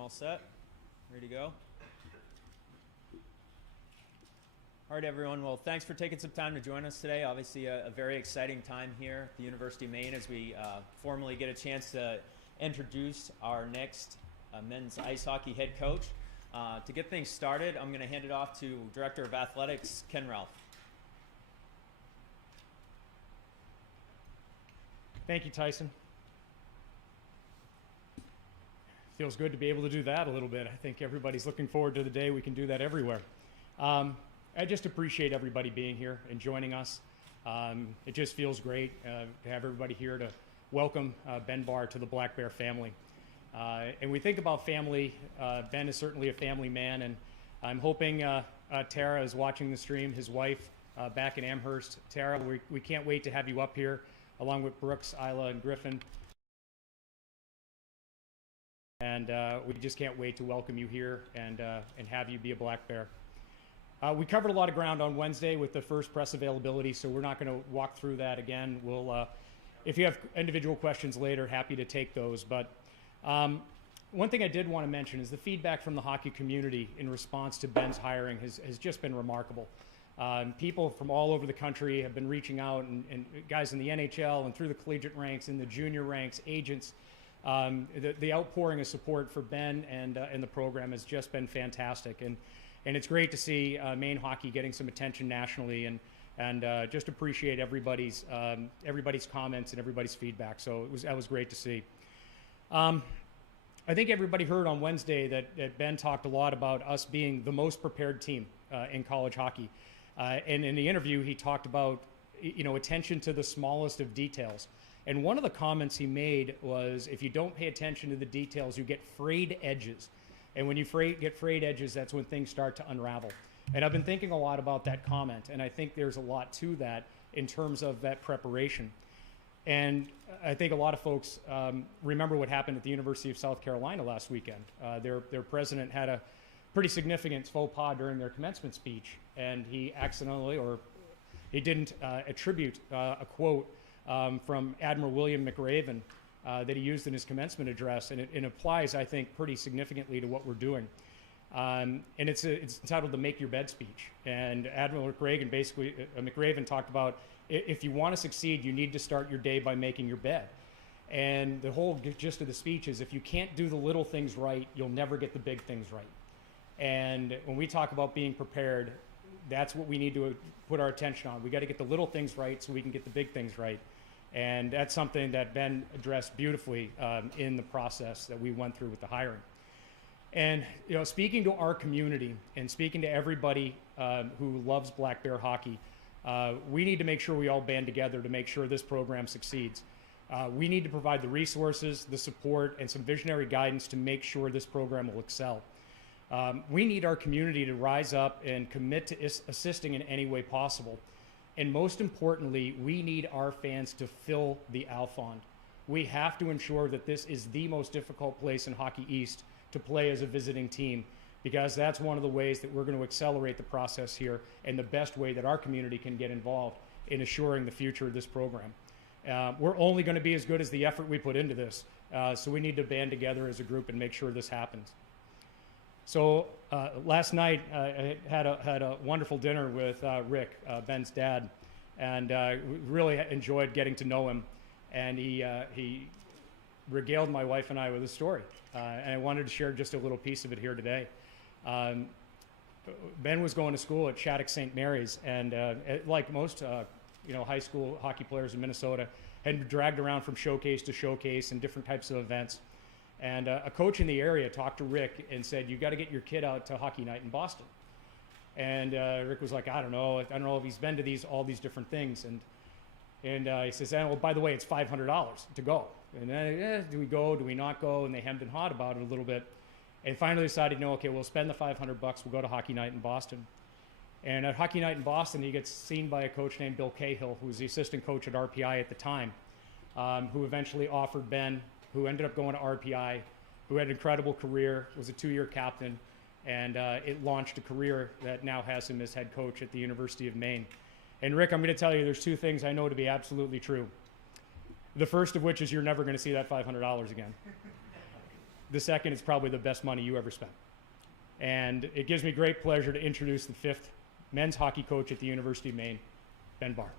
All set? Ready to go? All right, everyone. Well, thanks for taking some time to join us today. Obviously, a very exciting time here at the University of Maine as we formally get a chance to introduce our next men's ice hockey head coach. To get things started, I'm going to hand it off to Director of Athletics, Ken Ralph. Thank you, Tyson. Feels good to be able to do that a little bit. I think everybody's looking forward to the day we can do that everywhere. I just appreciate everybody being here and joining us. It just feels great to have everybody here to welcome Ben Barr to the Black Bear family. And we think about family. Ben is certainly a family man, and I'm hoping Tara is watching the stream, his wife back in Amherst. Tara, we can't wait to have you up here along with Brooks, Isla, and Griffin. And we just can't wait to welcome you here and have you be a Black Bear. We covered a lot of ground on Wednesday with the first press availability, so we're not going to walk through that again. We'll, if you have individual questions later, happy to take those. But one thing I did want to mention is the feedback from the hockey community in response to Ben's hiring has just been remarkable. People from all over the country have been reaching out, and guys in the NHL and through the collegiate ranks, in the junior ranks, agents. The outpouring of support for Ben and the program has just been fantastic, and it's great to see Maine hockey getting some attention nationally, and just appreciate everybody's comments and everybody's feedback. So that was great to see. I think everybody heard on Wednesday that Ben talked a lot about us being the most prepared team in college hockey, and in the interview he talked about attention to the smallest of details. And one of the comments he made was, if you don't pay attention to the details, you get frayed edges. And when you get frayed edges, that's when things start to unravel. And I've been thinking a lot about that comment, and I think there's a lot to that in terms of that preparation. And I think a lot of folks remember what happened at the University of South Carolina last weekend. Their president had a pretty significant faux pas during their commencement speech, and he accidentally, or he didn't attribute a quote from Admiral William McRaven that he used in his commencement address, and it applies, I think, pretty significantly to what we're doing. And it's entitled the Make Your Bed speech. And Admiral McRaven talked about, if you want to succeed, you need to start your day by making your bed. And the whole gist of the speech is, if you can't do the little things right, you'll never get the big things right. And when we talk about being prepared, that's what we need to put our attention on. We got to get the little things right so we can get the big things right. And that's something that Ben addressed beautifully in the process that we went through with the hiring. And speaking to our community and speaking to everybody who loves Black Bear hockey, we need to make sure we all band together to make sure this program succeeds. We need to provide the resources, the support, and some visionary guidance to make sure this program will excel. We need our community to rise up and commit to assisting in any way possible. And most importantly, we need our fans to fill the Alfond. We have to ensure that this is the most difficult place in Hockey East to play as a visiting team, because that's one of the ways that we're going to accelerate the process here, and the best way that our community can get involved in assuring the future of this program. We're only going to be as good as the effort we put into this, so we need to band together as a group and make sure this happens. So last night I had a wonderful dinner with Rick, Ben's dad, and really enjoyed getting to know him. And he regaled my wife and I with a story, and I wanted to share just a little piece of it here today. Ben was going to school at Shattuck St. Mary's, and like most high school hockey players in Minnesota, had been dragged around from showcase to showcase and different types of events. And a coach in the area talked to Rick and said, "You got to get your kid out to hockey night in Boston." And Rick was like, I don't know if he's been to all these different things. And he says, "Well, by the way, it's $500 to go." And then, do we go? Do we not go? And they hemmed and hawed about it a little bit, and finally decided, no, okay, we'll spend the $500. We'll go to hockey night in Boston. And at hockey night in Boston, he gets seen by a coach named Bill Cahill, who was the assistant coach at RPI at the time, who eventually offered Ben, who ended up going to RPI, who had an incredible career, was a 2-year captain, and it launched a career that now has him as head coach at the University of Maine. And Rick, I'm going to tell you, there's 2 things I know to be absolutely true. The first of which is you're never going to see that $500 again. the second is probably the best money you ever spent. And it gives me great pleasure to introduce the 5th men's hockey coach at the University of Maine, Ben Barr.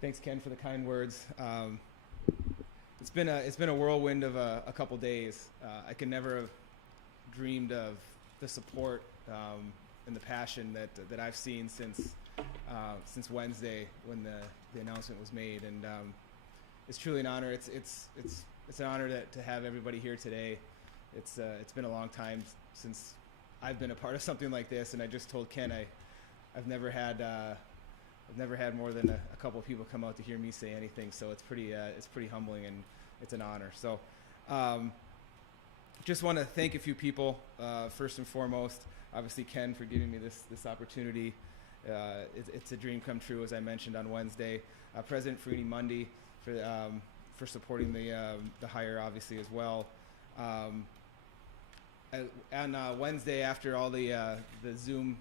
Thanks, Ken, for the kind words. It's been a whirlwind of a couple days. I could never have dreamed of the support and the passion that I've seen since Wednesday when the announcement was made, and it's truly an honor. It's an honor to have everybody here today. It's been a long time since I've been a part of something like this, and I just told Ken I've never had more than a couple of people come out to hear me say anything, so it's pretty humbling, and it's an honor. So just want to thank a few people. First and foremost, obviously Ken for giving me this opportunity. It's a dream come true, as I mentioned on Wednesday. President Farini Mundy for supporting the hire, obviously, as well. On Wednesday, after all the Zoom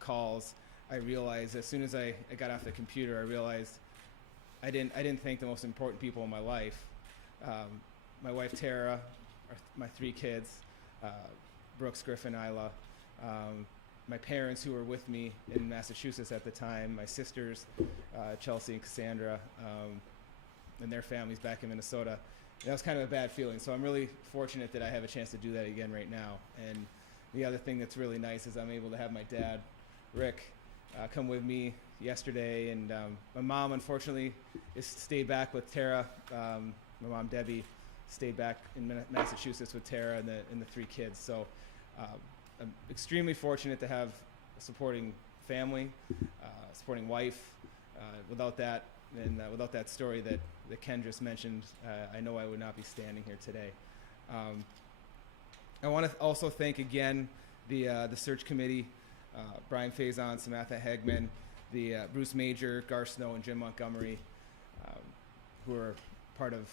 calls, I realized as soon as I got off the computer, I realized I didn't thank the most important people in my life. My wife Tara, my 3 kids, Brooks, Griffin, Isla, my parents who were with me in Massachusetts at the time, my sisters, Chelsea and Cassandra, and their families back in Minnesota. That was kind of a bad feeling. So I'm really fortunate that I have a chance to do that again right now. And the other thing that's really nice is I'm able to have my dad, Rick, come with me yesterday, and my mom unfortunately stayed back with Tara. My mom Debbie stayed back in Massachusetts with Tara and the 3 kids. So I'm extremely fortunate to have a supporting family, supporting wife. Without that and without that story that Ken just mentioned, I know I would not be standing here today. I want to also thank again the search committee. Brian Faison, Samantha Hegman, the Bruce Major, Gar Snow, and Jim Montgomery, who are part of,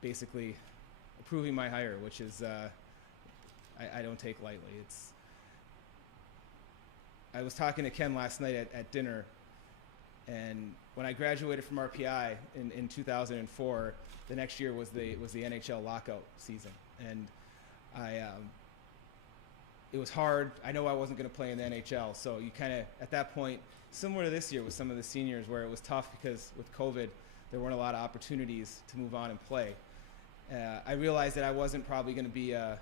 basically approving my hire, which is I don't take lightly. I was talking to Ken last night at dinner, and when I graduated from RPI in 2004, the next year was the NHL lockout season, and it was hard. I know I wasn't going to play in the NHL, so you kind of, at that point, similar to this year with some of the seniors, where it was tough because with COVID, there weren't a lot of opportunities to move on and play. I realized that I wasn't probably going to be an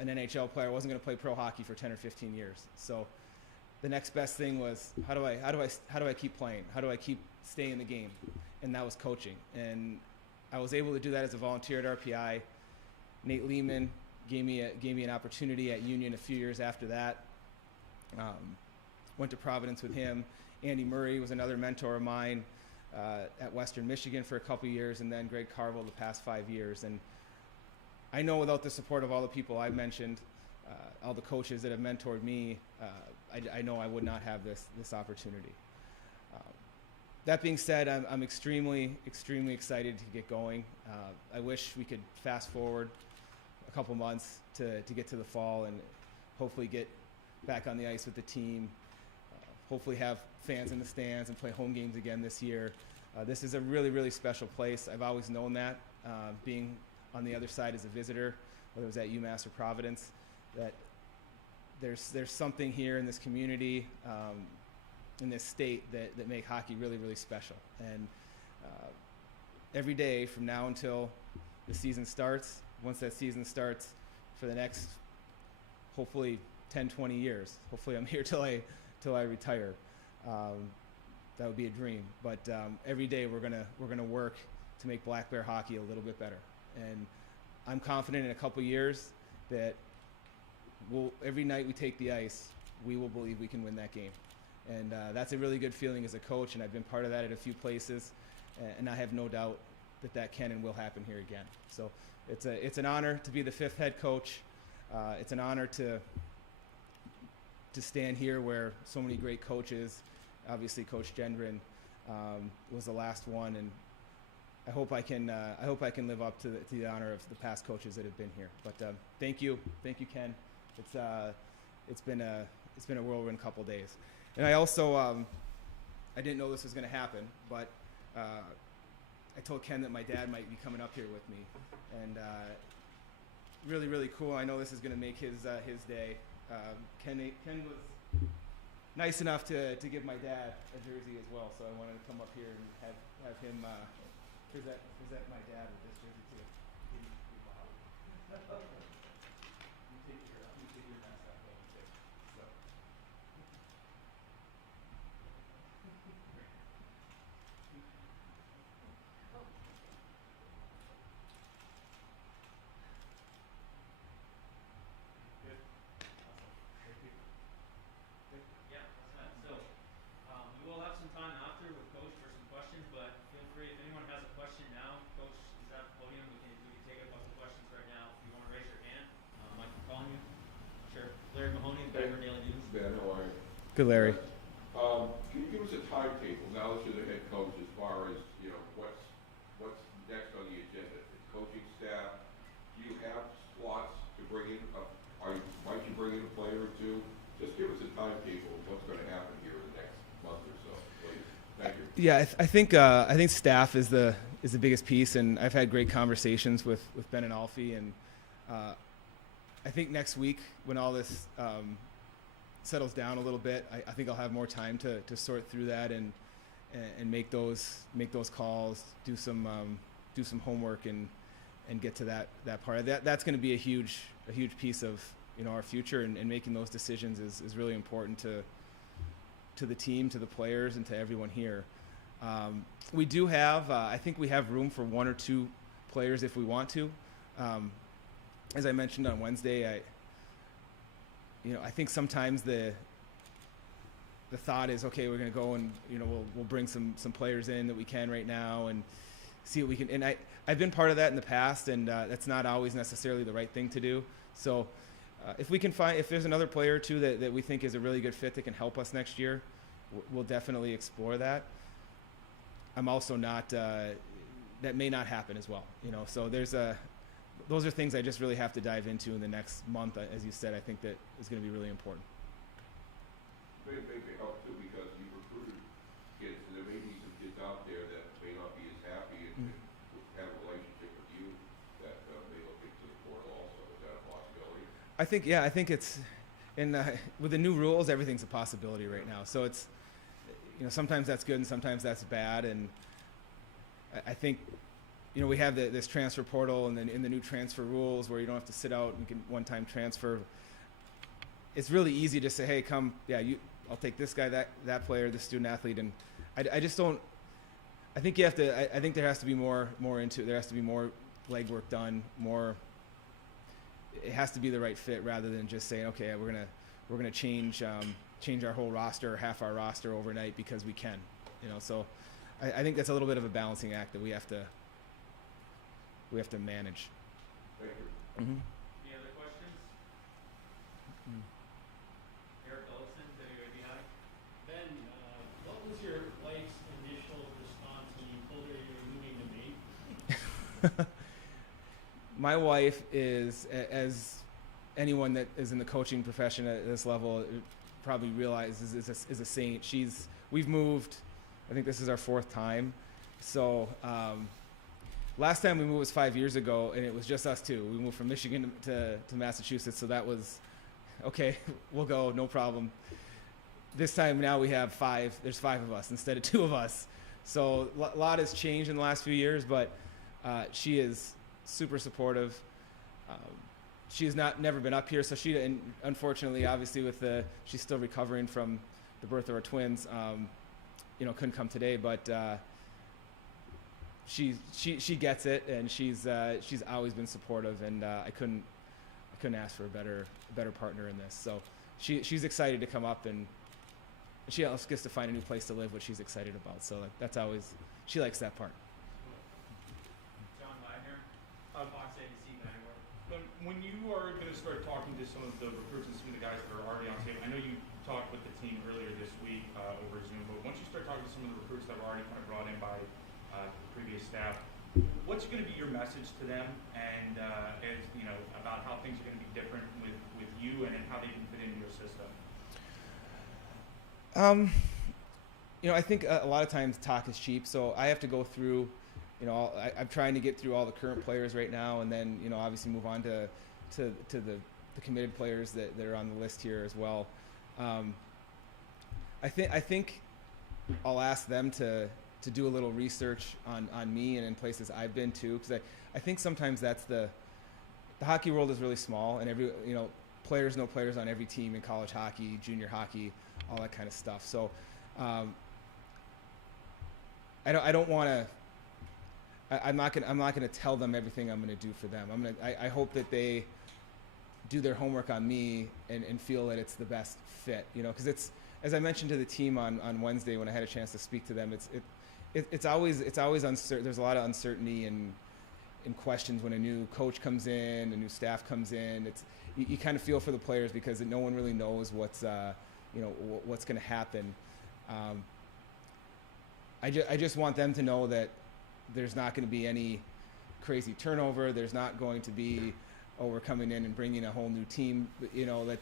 NHL player. I wasn't going to play pro hockey for 10 or 15 years. So the next best thing was, how do I keep playing? How do I keep staying in the game? And that was coaching. And I was able to do that as a volunteer at RPI. Nate Lehman gave me an opportunity at Union a few years after that. Went to Providence with him. Andy Murray was another mentor of mine at Western Michigan for a couple years, and then Greg Carville the past 5 years. And I know without the support of all the people I've mentioned, all the coaches that have mentored me, I know I would not have this opportunity. That being said, I'm extremely excited to get going. I wish we could fast forward a couple months to get to the fall and hopefully get back on the ice with the team, hopefully have fans in the stands and play home games again this year. This is a really special place. I've always known that, being on the other side as a visitor, whether it was at UMass or Providence, that there's something here in this community, in this state that make hockey really special. And every day from now until the season starts, once that season starts for the next hopefully 10, 20 years. Hopefully I'm here till I retire. That would be a dream. But every day we're gonna work to make Black Bear hockey a little bit better. And I'm confident in a couple years that every night we take the ice, we will believe we can win that game. And that's a really good feeling as a coach, and I've been part of that at a few places, and I have no doubt that can and will happen here again. So it's an honor to be the 5th head coach. It's an honor to stand here where so many great coaches, obviously Coach Gendron was the last one, and I hope I can live up to the honor of the past coaches that have been here. But thank you, Ken. It's been a whirlwind couple days, and I also I didn't know this was going to happen, but I told Ken that my dad might be coming up here with me, and really cool. I know this is going to make his day. Ken was nice enough to give my dad a jersey as well, so I wanted to come up here and have him present my dad with this jersey too. You take your mask off, too. So. Good. Awesome. Thank you. Good. Yeah, that's that. So we will have some time after with Coach for some questions, but feel free if anyone has a question now. Coach is at the podium. We can take a couple questions right now. If you want to raise your hand, I can call you. Sure. Larry Mahoney, Denver Daily News. Ben, how are you? Good, Larry. Can you give us a timetable now that you're the head coach, as far as what's next on the agenda? The coaching staff, do you have slots to bring in? Might you bring in a player or two? Just give us a timetable of what's going to happen here in the next month or so, please. Thank you. Yeah, I think staff is the biggest piece, and I've had great conversations with Ben and Alfie, and I think next week when all this settles down a little bit, I think I'll have more time to sort through that and make those calls, do some homework and get to that part. That's going to be a huge piece of our future, and making those decisions is really important to the team, to the players, and to everyone here. We do have I think we have room for 1 or 2 players if we want to. As I mentioned on Wednesday, I think sometimes the thought is, okay, we're going to go and we'll bring some players in that we can right now and see what we can. And I've been part of that in the past, and that's not always necessarily the right thing to do. So if there's another player or two that we think is a really good fit that can help us next year, we'll definitely explore that. I'm also not that may not happen as well. So those are things I just really have to dive into in the next month. As you said, I think that is going to be really important. Maybe help too, because you recruited kids, and there may be some kids out there that may not be as happy and have a relationship with you that may look into the portal also. Is that a possibility? I think it's with the new rules, everything's a possibility right now. So it's sometimes that's good and sometimes that's bad, and I think we have this transfer portal, and then in the new transfer rules where you don't have to sit out and you can one-time transfer. It's really easy to say, hey, come, I'll take this guy, that player, this student athlete, and I just don't. I think you have to. I think there has to be more into it. There has to be more legwork done. More. It has to be the right fit rather than just saying, okay, we're gonna change our whole roster or half our roster overnight because we can. So I think that's a little bit of a balancing act that we have to manage. Thank you. Mm-hmm. Any other questions? Eric Ellison, WABI. Ben, what was your wife's initial response when you told her you were moving to Maine? My wife is, as anyone that is in the coaching profession at this level probably realizes, is a saint. We've moved, I think this is our 4th time. So last time we moved was 5 years ago, and it was just us two. We moved from Michigan to Massachusetts, so that was, okay, we'll go, no problem. This time now we have 5, there's 5 of us instead of 2 of us. So a lot has changed in the last few years, but she is super supportive. she's never been up here, so and unfortunately, obviously, she's still recovering from the birth of her twins. Couldn't come today, but she gets it, and she's always been supportive, and I couldn't ask for a better partner in this. So she's excited to come up, and she also gets to find a new place to live, which she's excited about. So that's always, she likes that part. John Wagner, Fox ABC Bangor. When you are going to start talking to some of the recruits and some of the guys that are already on tape, I know you talked with the team earlier this week over Zoom, but once you start talking to some of the recruits that were already kind of brought in by the previous staff, what's going to be your message to them, and as you know, about how things are going to be different with you and how they can fit into your system? I think a lot of times talk is cheap, so I have to go through, I'm trying to get through all the current players right now, and then, obviously move on to the committed players that are on the list here as well. I think I'll ask them to do a little research on me and in places I've been to, because I think sometimes that's the hockey world is really small, and players know players on every team in college hockey, junior hockey, all that kind of stuff. So I don't want to. I'm not gonna tell them everything I'm gonna do for them. I hope that they do their homework on me and feel that it's the best fit. Because it's, as I mentioned to the team on Wednesday when I had a chance to speak to them, it's always uncertain. There's a lot of uncertainty and questions when a new coach comes in, a new staff comes in. You kind of feel for the players because no one really knows what's going to happen. I just want them to know that there's not going to be any crazy turnover. There's not going to be, we're coming in and bringing a whole new team.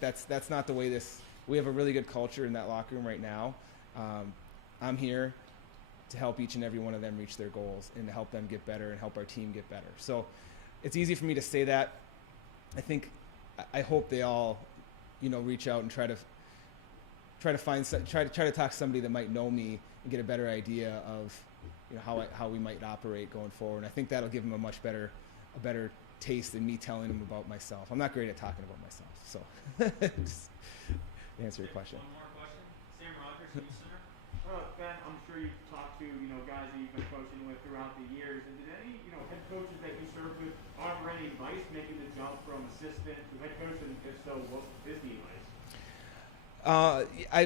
That's not the way this. We have a really good culture in that locker room right now. I'm here to help each and every one of them reach their goals and to help them get better and help our team get better. So it's easy for me to say that. I hope they all, reach out and try to talk to somebody that might know me and get a better idea of, how we might operate going forward. And I think that'll give them a better taste than me telling them about myself. I'm not great at talking about myself. So just to answer your question. One more question. Sam Rogers, Youth Center. Ben, I'm sure you've talked to, guys that you've been coaching with throughout the years. And did any, head coaches that you served with offer any advice making the jump from assistant to head coach? And if so, what is the advice?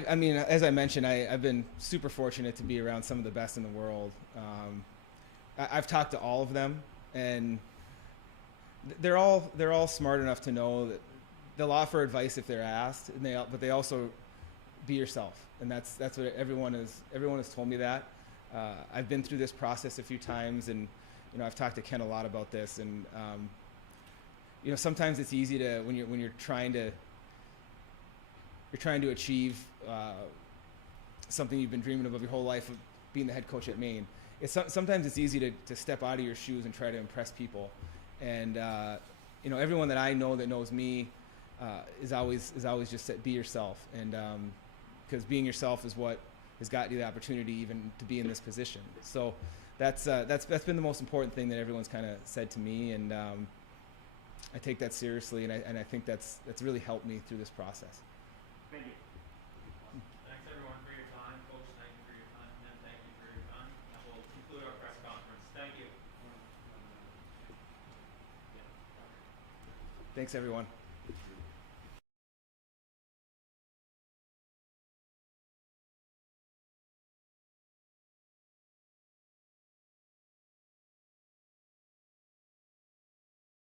I mean, as I mentioned, I've been super fortunate to be around some of the best in the world. I've talked to all of them, and they're all smart enough to know that they'll offer advice if they're asked, but they also be yourself, and that's what everyone has told me that. I've been through this process a few times, and I've talked to Ken a lot about this, and sometimes it's easy to when you're trying to achieve something you've been dreaming of your whole life, of being the head coach at Maine. Sometimes it's easy to step out of your shoes and try to impress people, and everyone that I know that knows me is always just be yourself, and because being yourself is what has got you the opportunity even to be in this position. So that's been the most important thing that everyone's kind of said to me, and I take that seriously, and I think that's really helped me through this process. Thank you. Thanks everyone for your time. Coach, thank you for your time. And thank you for your time. That will conclude our press conference. Thank you. Thanks, everyone.